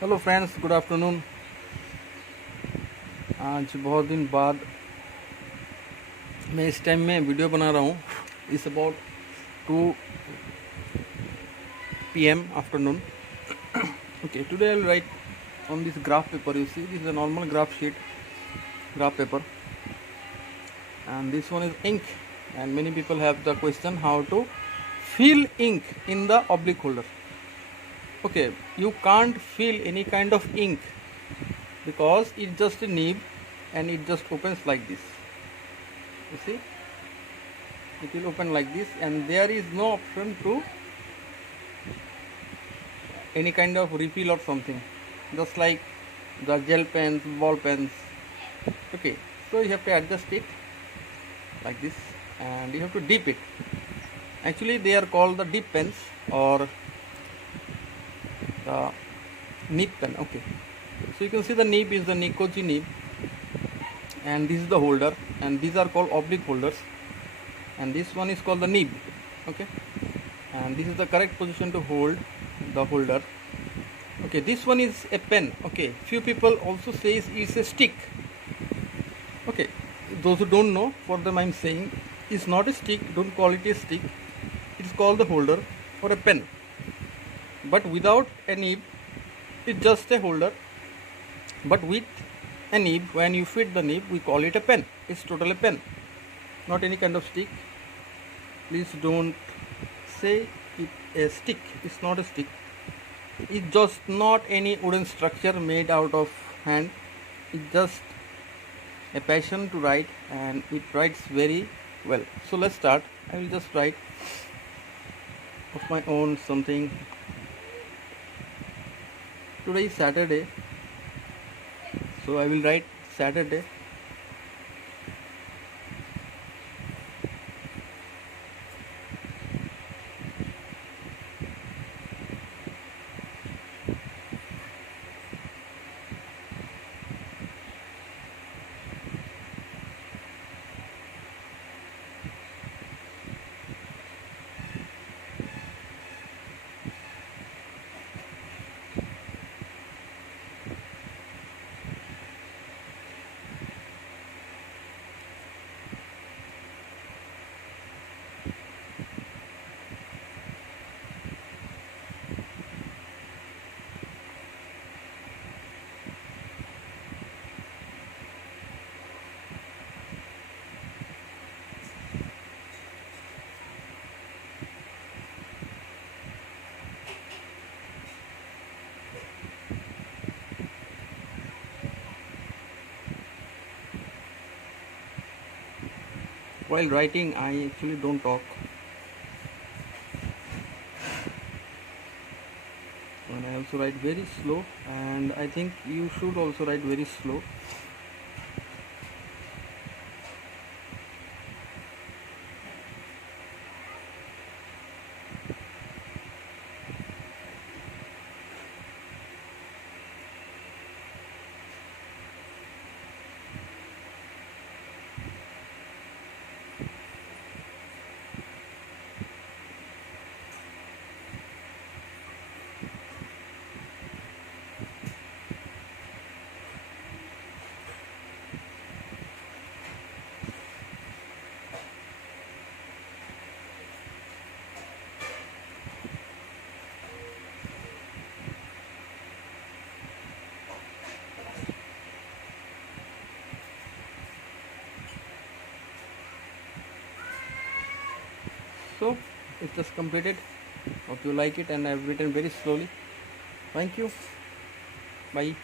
Hello friends, good afternoon. आज बहुत दिन बाद मैं इस टाइम में वीडियो बना रहा हूँ। It's about 2 p.m. afternoon. Okay, today I will write on this graph paper. You see, this is a normal graph sheet, graph paper, and this one is ink. And many people have the question how to fill ink in the oblique holder. Okay, you can't fill any kind of ink because it's just a nib and it just opens like this. You see, it will open like this, and there is no option to any kind of refill or something, just like the gel pens, ball pens. Okay, so you have to adjust it like this, and you have to dip it. Actually, they are called the dip pens or the nib pen. Okay, so you can see the nib is the Nikoji nib, and this is the holder, and these are called oblique holders, and this one is called the nib. Okay, and this is the correct position to hold the holder. Okay, this one is a pen. Okay, few people also says it's a stick. Okay, those who don't know, for them I'm saying it's not a stick. Don't call it a stick. It's called the holder for a pen, but without a nib it's just a holder, but with a nib, when you fit the nib, we call it a pen. It's totally a pen, not any kind of stick. Please don't say it a stick. It's not a stick. It's just not any wooden structure made out of hand. It's just a passion to write, and it writes very well. So let's start. I will just write of my own something. Today is Saturday, so I will write Saturday. While writing, I actually don't talk, and I also write very slow, and I think you should also write very slow. So it's just completed. Hope you like it, and I've written very slowly. Thank you. Bye.